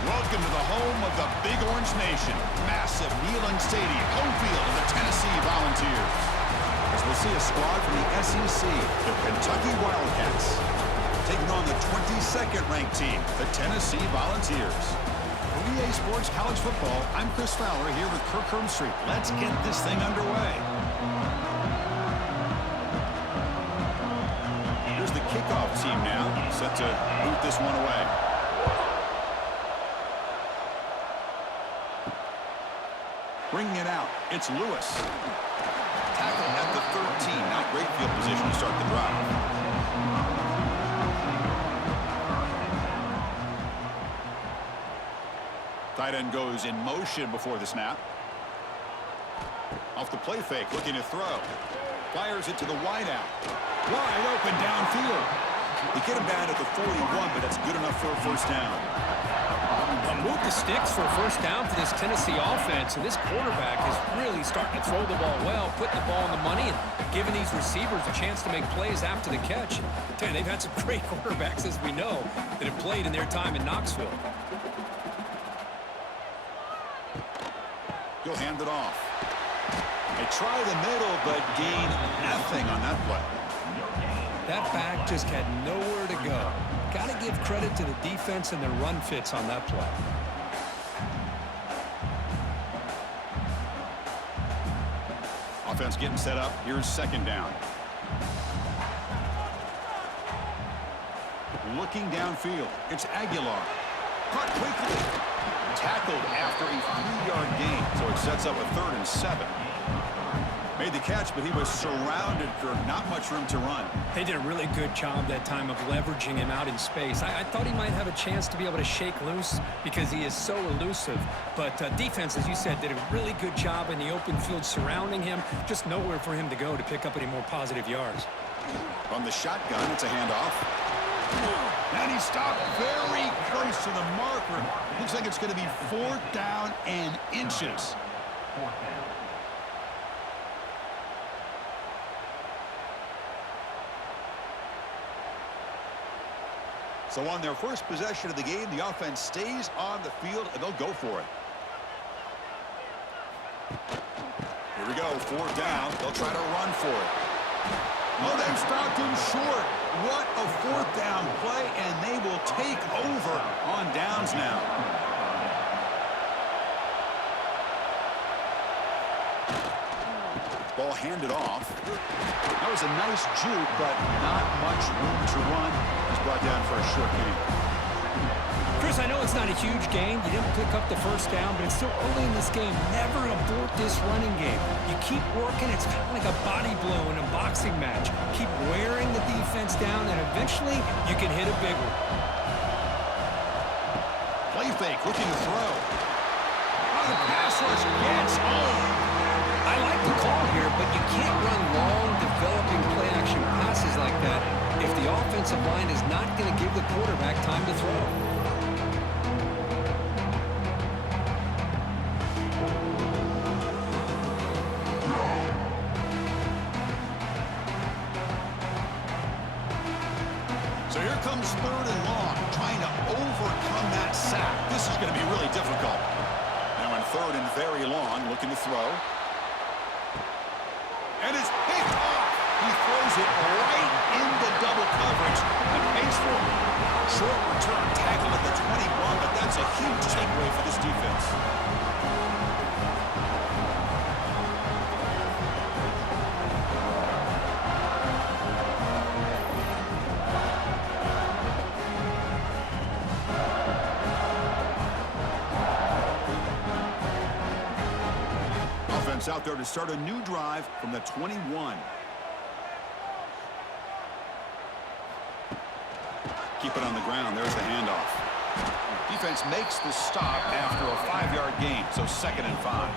Welcome to the home of the Big Orange Nation. Massive Neyland Stadium, home field of the Tennessee Volunteers. As we'll see a squad from the SEC, the Kentucky Wildcats, taking on the 22nd ranked team, the Tennessee Volunteers. For EA Sports College Football, I'm Chris Fowler here with Kirk Hermstreet. Let's get this thing underway. Here's the kickoff team now, set to boot this one away. Bringing it out, it's Lewis. Tackle at the 13, not great field position to start the drive. Tight end goes in motion before the snap. Off the play fake, looking to throw. Fires it to the wideout. Wide open downfield. They get him down at the 41, but that's good enough for a first down. Move the sticks for a first down for this Tennessee offense, and this quarterback is really starting to throw the ball well, putting the ball on the money, and giving these receivers a chance to make plays after the catch. And they've had some great quarterbacks, as we know, that have played in their time in Knoxville. He'll hand it off. They try the middle, but gain nothing on that play. That back just had nowhere to go. Got to give credit to the defense and their run fits on that play. Offense getting set up. Here's second down. Looking downfield. It's Aguilar. Caught quickly. Tackled after a 3-yard gain, so it sets up a 3rd and 7. Made the catch, but he was surrounded, Kirk. Not much room to run. They did a really good job that time of leveraging him out in space. I thought he might have a chance to be able to shake loose because he is so elusive. But defense, as you said, did a really good job in the open field surrounding him. Just nowhere for him to go to pick up any more positive yards. From the shotgun, it's a handoff. And he stopped very close to the marker. Looks like it's going to be 4th down and inches. So on their first possession of the game, the offense stays on the field, and they'll go for it. Here we go, 4th down. They'll try to run for it. Oh, they've stopped him short. What a 4th down play, and they will take over on downs now. Ball handed off. That was a nice juke, but not much room to run. He's brought down for a short gain. Chris, I know it's not a huge gain. You didn't pick up the first down, but it's still early in this game. Never abort this running game. You keep working. It's kind of like a body blow in a boxing match. Keep wearing the defense down, and eventually you can hit a big one. Play fake, looking to throw. Oh, the pass rush gets home. I like the call here, but you can't run long, developing play-action passes like that if the offensive line is not going to give the quarterback time to throw. So here comes 3rd and long, trying to overcome that sack. This is going to be really difficult. Now in 3rd and very long, looking to throw. And it's picked off. He throws it right into double coverage and pays for it. Short return tackle at the 21, but that's a huge takeaway for this defense. Offense out there to start a new drive from the 21. Keep it on the ground. There's the handoff. Defense makes the stop after a 5-yard gain, so 2nd and 5.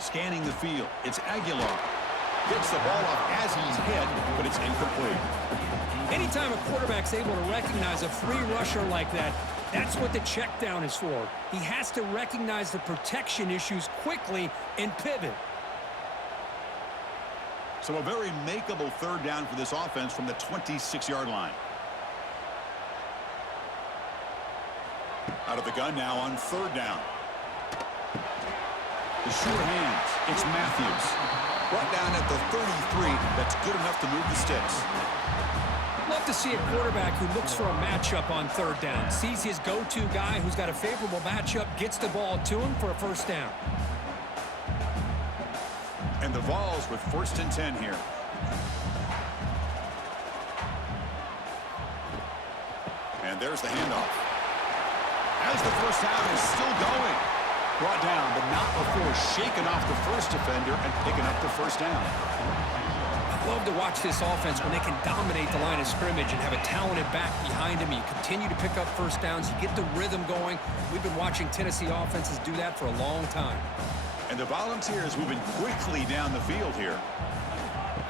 Scanning the field, it's Aguilar. Gets the ball off as he's hit, but it's incomplete. Anytime a quarterback's able to recognize a free rusher like that, that's what the check down is for. He has to recognize the protection issues quickly and pivot. So a very makeable third down for this offense from the 26-yard line. Out of the gun now on third down. The sure hands. It's Matthews. Brought down at the 33. That's good enough to move the sticks. Love to see a quarterback who looks for a matchup on third down. Sees his go-to guy who's got a favorable matchup, gets the ball to him for a first down. And the Vols with 1st and 10 here. And there's the handoff. As the first down is still going. Brought down, but not before shaking off the first defender and picking up the first down. I love to watch this offense when they can dominate the line of scrimmage and have a talented back behind them. You continue to pick up first downs. You get the rhythm going. We've been watching Tennessee offenses do that for a long time. And the Volunteers moving quickly down the field here.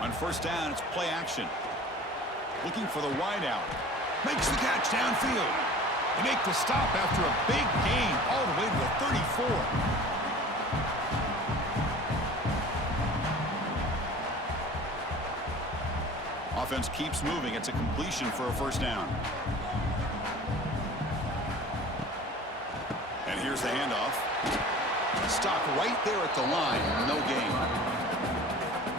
On first down, it's play action. Looking for the wideout. Makes the catch downfield. They make the stop after a big gain all the way to the 34. Offense keeps moving. It's a completion for a first down. And here's the handoff. Stop right there at the line. No gain.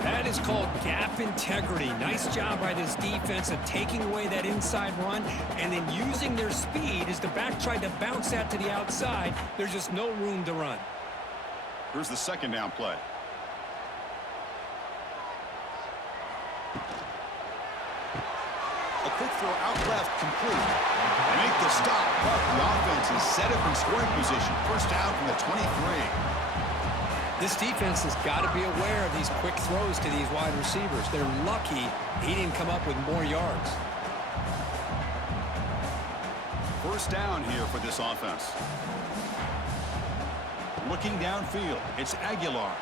That is called gap integrity. Nice job by this defense of taking away that inside run and then using their speed as the back tried to bounce that to the outside. There's just no room to run. Here's the second down play. A quick throw out left, complete. They make the stop, but the offense is set up in scoring position. First down from the 23. This defense has got to be aware of these quick throws to these wide receivers. They're lucky he didn't come up with more yards. First down here for this offense. Looking downfield, it's Aguilar.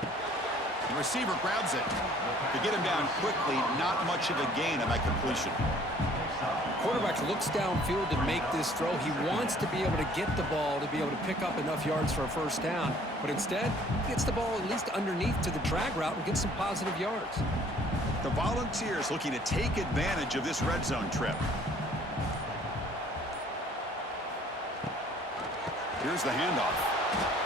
The receiver grabs it. To get him down quickly, not much of a gain on that completion. Quarterback looks downfield to make this throw. He wants to be able to get the ball to be able to pick up enough yards for a first down. But instead, he gets the ball at least underneath to the drag route and gets some positive yards. The Volunteers looking to take advantage of this red zone trip. Here's the handoff.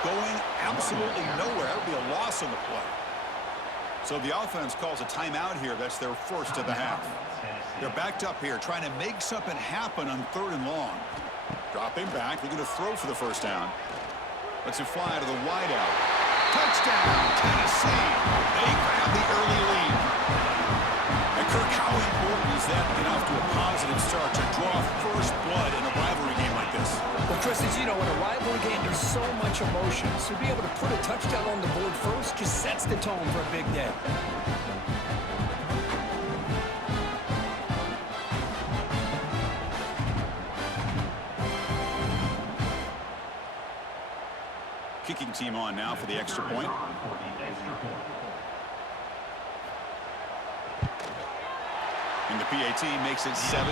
Going absolutely nowhere. It'll be a loss on the play. So the offense calls a timeout here. That's their first of the half. They're backed up here, trying to make something happen on third and long. Dropping back, looking to throw for the first down. Lets it fly to the wideout. Touchdown, Tennessee. They grab the early lead. And Kirk, how important is that to get off to a positive start to draw first blood in a rivalry game like this? Well, Chris, as you know, in a rivalry game, there's so much emotion. So to be able to put a touchdown on the board first just sets the tone for a big day. Kicking team on now for the extra point. And the PAT makes it 7-0.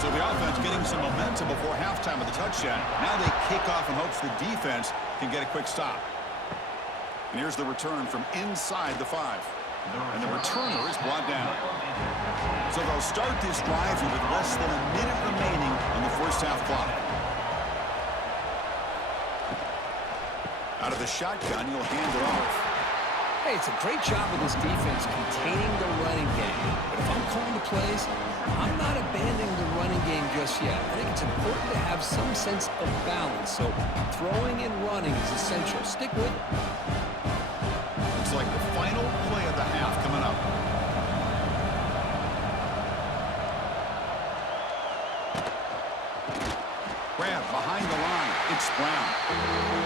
So the offense getting some momentum before halftime of the touchdown. Now they kick off in hopes the defense can get a quick stop. And here's the return from inside the 5. And the returner is brought down. So they'll start this drive here with less than a minute remaining on the first half clock. Out of the shotgun, he'll hand it off. Hey, it's a great job of this defense containing the running game. But if I'm calling the plays, I'm not abandoning the running game just yet. I think it's important to have some sense of balance. So throwing and running is essential. Stick with it. Looks like the final play of the half coming up. Grab behind the line. It's Brown.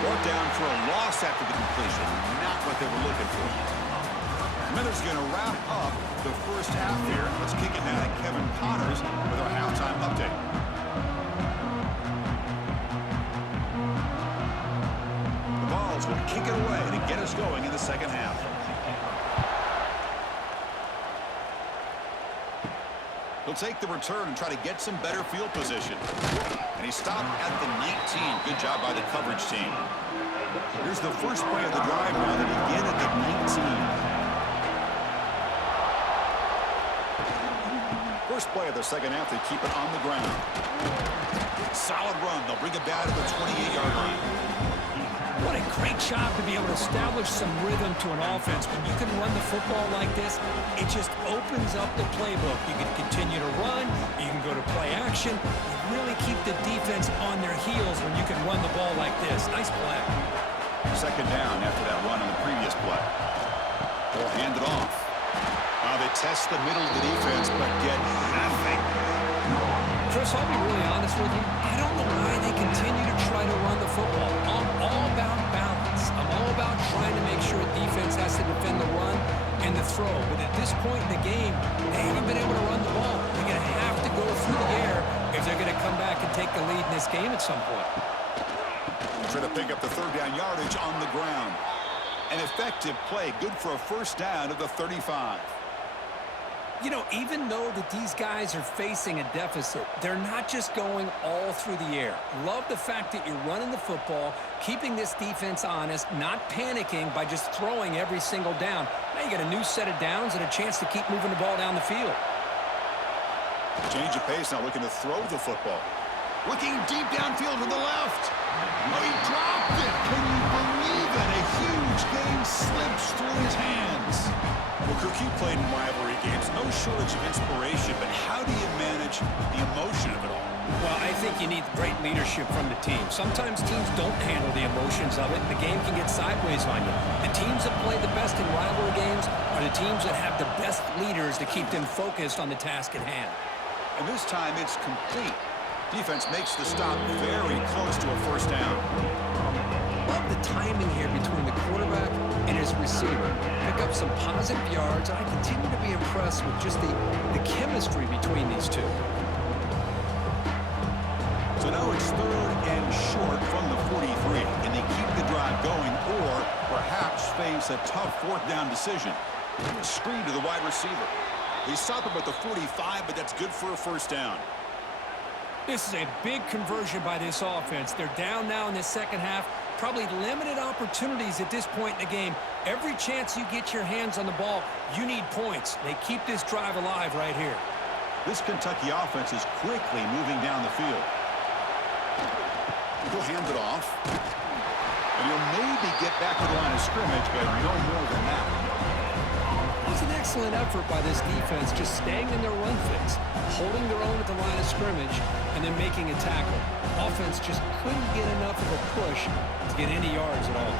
Brought down for a loss after the completion. Not what they were looking for. And then there's going to wrap up the first half here. Let's kick it now to Kevin Connors with our halftime update. The Vols will kick it away to get us going in the second half. He'll take the return and try to get some better field position. And he stopped at the 19. Good job by the coverage team. Here's the first play of the drive now. They begin at the 19. First play of the second half, they keep it on the ground. Solid run. They'll bring it down to the 28-yard line. What a great job to be able to establish some rhythm to an offense. When you can run the football like this, it just opens up the playbook. You can continue to run. You can go to play action. You really keep the defense on their heels when you can run the ball like this. Nice play. Second down after that run on the previous play. They'll hand it off. They test the middle of the defense, but get nothing. Chris, I'll be really honest with you. I don't know why they continue to try to run the football. I'm all about balance. I'm all about trying to make sure defense has to defend the run and the throw. But at this point in the game, they haven't been able to run the ball. They're going to have to go through the air if they're going to come back and take the lead in this game at some point. Trying to pick up the third down yardage on the ground. An effective play, good for a first down to the 35. You know, even though that these guys are facing a deficit, they're not just going all through the air. Love the fact that you're running the football, keeping this defense honest, not panicking by just throwing every single down. Now you got a new set of downs and a chance to keep moving the ball down the field. Change of pace, now looking to throw the football. Looking deep downfield to the left. Oh, he dropped it. Can you believe it? A huge game slips through his hands. Well, Kirk, you played in rivalry games. No shortage of inspiration, but how do you manage the emotion of it all? Well, I think you need great leadership from the team. Sometimes teams don't handle the emotions of it, and the game can get sideways on you. The teams that play the best in rivalry games are the teams that have the best leaders to keep them focused on the task at hand. And this time it's complete. Defense makes the stop very close to a first down. Love the timing here between the quarterback and his receiver. Pick up some positive yards, and I continue to be impressed with just the chemistry between these two. So now it's third and short from the 43. Can they keep the drive going or perhaps face a tough fourth down decision? Screen to the wide receiver. They stop him at the 45, but that's good for a first down. This is a big conversion by this offense. They're down now in the second half. Probably limited opportunities at this point in the game. Every chance you get your hands on the ball, you need points. They keep this drive alive right here. This Kentucky offense is quickly moving down the field. He'll hand it off. And he'll maybe get back to the line of scrimmage, but no more than that. It was an excellent effort by this defense, just staying in their run fix, holding their own at the line of scrimmage, and then making a tackle. Offense just couldn't get enough of a push to get any yards at all.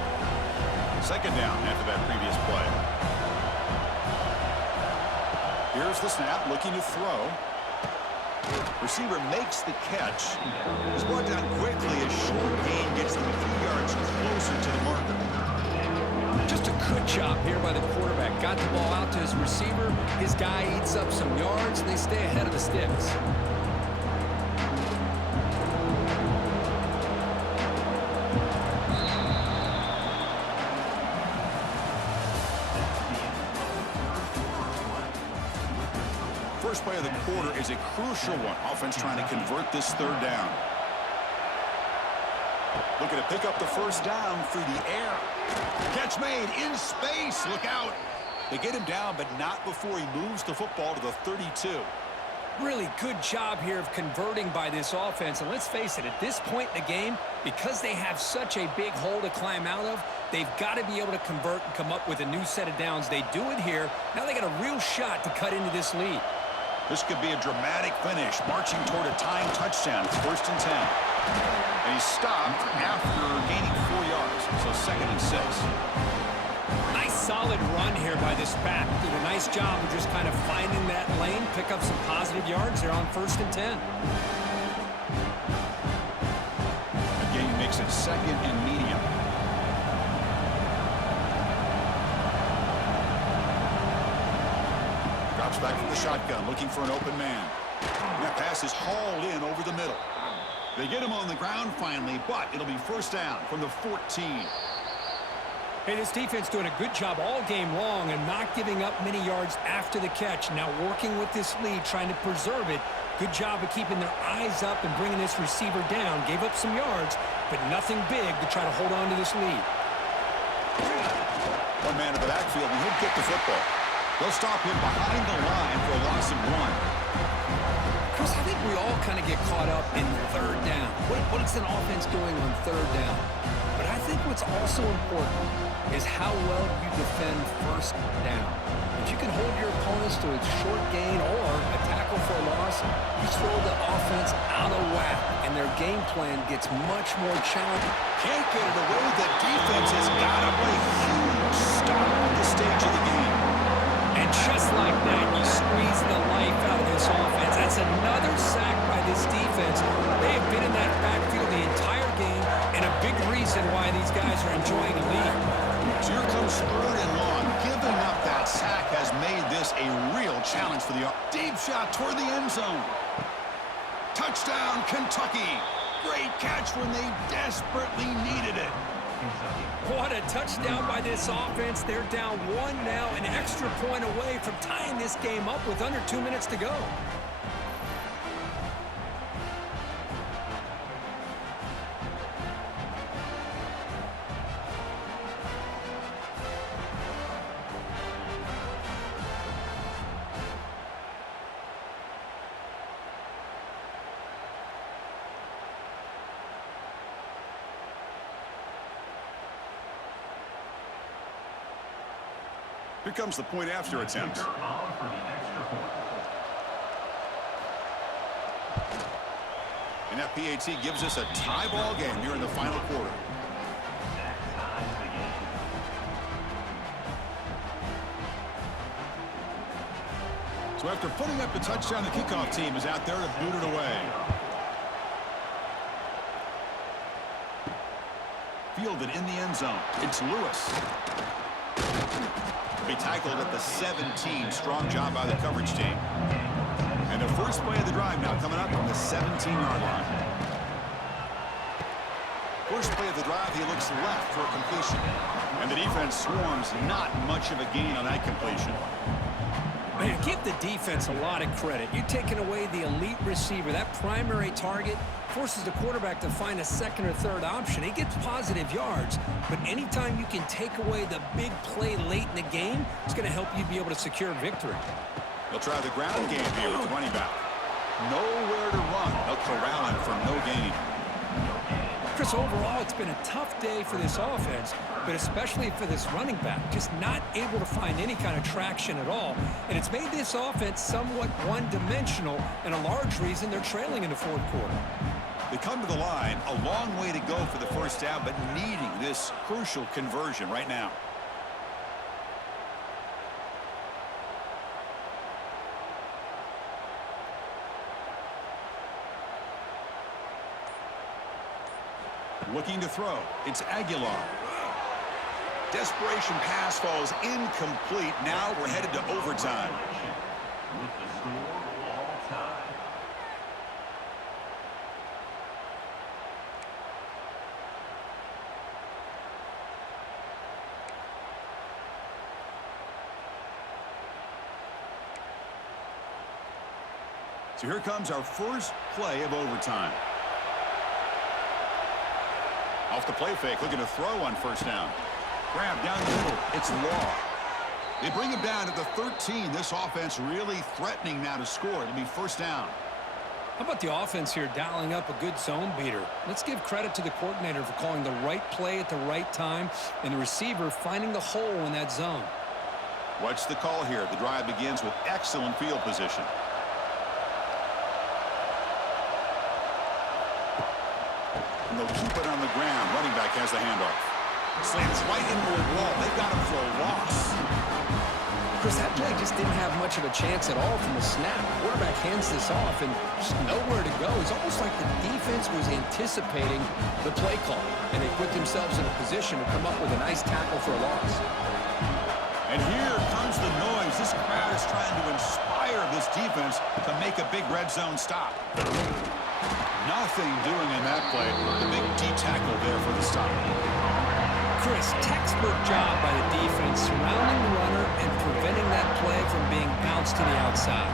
Second down after that previous play. Here's the snap, looking to throw. Receiver makes the catch. He's brought down quickly. A short gain gets them a few yards closer to the marker. Just a good job here by the quarterback. Got the ball out to his receiver. His guy eats up some yards, and they stay ahead of the sticks. First play of the quarter is a crucial one. Offense trying to convert this third down. Looking to pick up the first down through the air. Catch made in space. Look out. They get him down, but not before he moves the football to the 32. Really good job here of converting by this offense. And let's face it, at this point in the game, because they have such a big hole to climb out of, they've got to be able to convert and come up with a new set of downs. They do it here. Now they got a real shot to cut into this lead. This could be a dramatic finish, marching toward a tying touchdown. It's 1st and 10. And he's stopped after gaining 4 yards, so 2nd and 6. Nice solid run here by this back. Did a nice job of just kind of finding that lane, pick up some positive yards there on 1st and 10. Again, he makes it 2nd and medium. Drops back from the shotgun, looking for an open man. And that pass is hauled in over the middle. They get him on the ground finally, but it'll be first down from the 14. Hey, this defense doing a good job all game long and not giving up many yards after the catch. Now working with this lead, trying to preserve it. Good job of keeping their eyes up and bringing this receiver down. Gave up some yards, but nothing big to try to hold on to this lead. One man in the backfield, and he'll get the football. They'll stop him behind the line for a loss of 1. Chris, I think we all kind of get caught up in third down. What is an offense doing on third down? But I think what's also important is how well you defend first down. If you can hold your opponents to a short gain or a tackle for a loss, you throw the offense out of whack, and their game plan gets much more challenging. Can't get it away. The defense has got him a huge stop at this stage of the game. And just like that, you squeeze the life out of this offense. That's another sack by this defense. They have been in that backfield the entire game, and a big reason why these guys are enjoying the lead. So here comes third and long. Giving up that sack has made this a real challenge for the deep shot toward the end zone. Touchdown, Kentucky. Great catch when they desperately needed it. What a touchdown by this offense. They're down 1 now, an extra point away from tying this game up with under 2 minutes to go. Here comes the point after attempt. And that PAT gives us a tie ball game here in the final quarter. So after putting up the touchdown, the kickoff team is out there to boot it away. Fielded in the end zone. It's Lewis. Be tackled at the 17. Strong job by the coverage team. And the first play of the drive now coming up from the 17-yard line. First play of the drive, he looks left for a completion. And the defense swarms, not much of a gain on that completion. Man, give the defense a lot of credit. You're taking away the elite receiver. That primary target forces the quarterback to find a second or third option. He gets positive yards, but anytime you can take away the big play late in the game, it's going to help you be able to secure victory. They'll try the ground game here with the running back. Nowhere to run. They'll corral him for no gain. Chris, overall, it's been a tough day for this offense, but especially for this running back. Just not able to find any kind of traction at all. And it's made this offense somewhat one-dimensional, and a large reason they're trailing in the fourth quarter. They come to the line, a long way to go for the first down, but needing this crucial conversion right now. Looking to throw. It's Aguilar. Desperation pass falls incomplete. Now we're headed to overtime. So here comes our first play of overtime. Off the play fake, looking to throw on first down. Grab down the middle. It's Law. They bring him down to the 13. This offense really threatening now to score. It'll be first down. How about the offense here dialing up a good zone beater? Let's give credit to the coordinator for calling the right play at the right time and the receiver finding the hole in that zone. Watch the call here. The drive begins with excellent field position. And they'll keep it on the ground. Running back has the handoff. Slams right into a wall. They've got him for a loss. Chris, that play just didn't have much of a chance at all from the snap. Quarterback hands this off and just nowhere to go. It's almost like the defense was anticipating the play call, and they put themselves in a position to come up with a nice tackle for a loss. And here comes the noise. This crowd is offense trying to inspire this defense to make a big red zone stop. Nothing doing in that play. The big D tackle there for the stop. Chris, textbook job by the defense surrounding the runner and preventing that play from being bounced to the outside.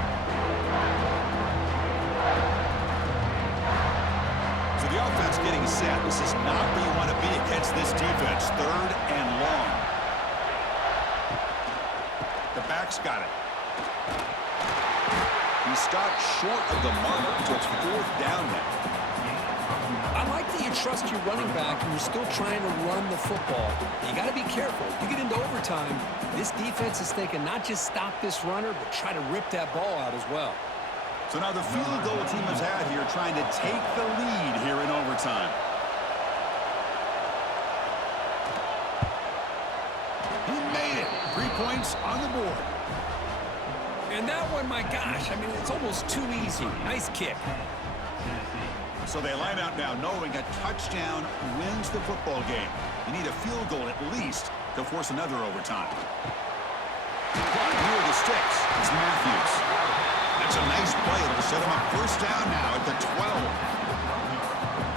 So the offense getting set. This is not where you want to be against this defense. 3rd and long. The back's got it. He stopped short of the marker, so it's 4th down now. I like that you trust your running back and you're still trying to run the football. You got to be careful. You get into overtime, this defense is thinking not just stop this runner, but try to rip that ball out as well. So now the field goal team is out here trying to take the lead here in overtime. He made it. 3 points on the board. And that one, my gosh, I mean, it's almost too easy. Nice kick. So they line out now knowing a touchdown wins the football game. You need a field goal at least to force another overtime. Near the sticks, it's Matthews. That's a nice play. It'll set him up 1st down now at the 12.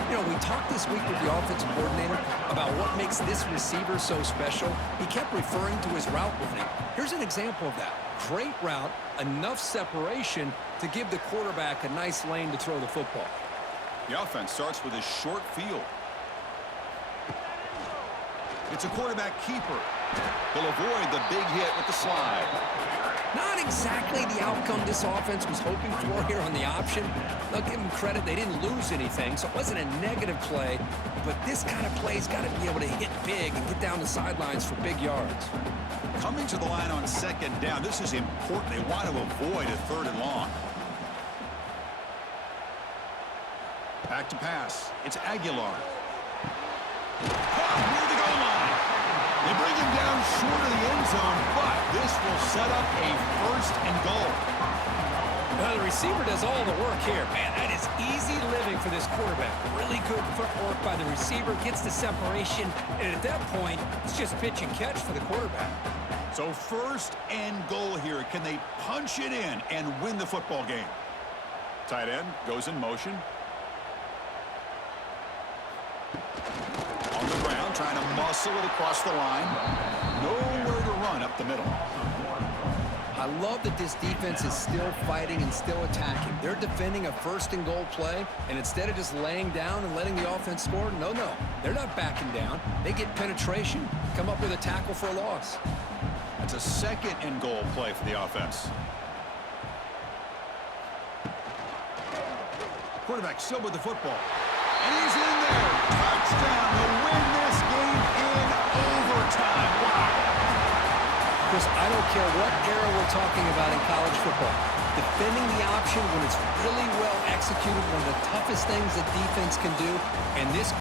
You know, we talked this week with the offensive coordinator about what makes this receiver so special. He kept referring to his route running. Here's an example of that. Great route, enough separation to give the quarterback a nice lane to throw the football. The offense starts with a short field. It's a quarterback keeper. He'll avoid the big hit with the slide. Not exactly the outcome this offense was hoping for here on the option. They'll give them credit. They didn't lose anything, so it wasn't a negative play. But this kind of play's got to be able to hit big and get down the sidelines for big yards. Coming to the line on 2nd down, this is important. They want to avoid a 3rd and long. Back to pass. It's Aguilar. Caught near the goal line. They bring him down short of the end zone, but this will set up a 1st and goal. Now the receiver does all the work here. Man, that is easy living for this quarterback. Really good footwork by the receiver, gets the separation, and at that point, it's just pitch and catch for the quarterback. So 1st and goal here. Can they punch it in and win the football game? Tight end goes in motion. On the ground, trying to muscle it across the line. Nowhere to run up the middle. I love that this defense is still fighting and still attacking. They're defending a 1st and goal play, and instead of just laying down and letting the offense score, no, they're not backing down. They get penetration, come up with a tackle for a loss. That's a 2nd and goal play for the offense. Quarterback still with the football. And he's in there. Touchdown to win this game in overtime. Wow. Chris, I don't care what era we're talking about in college football. Defending the option when it's really well executed, one of the toughest things that defense can do. And this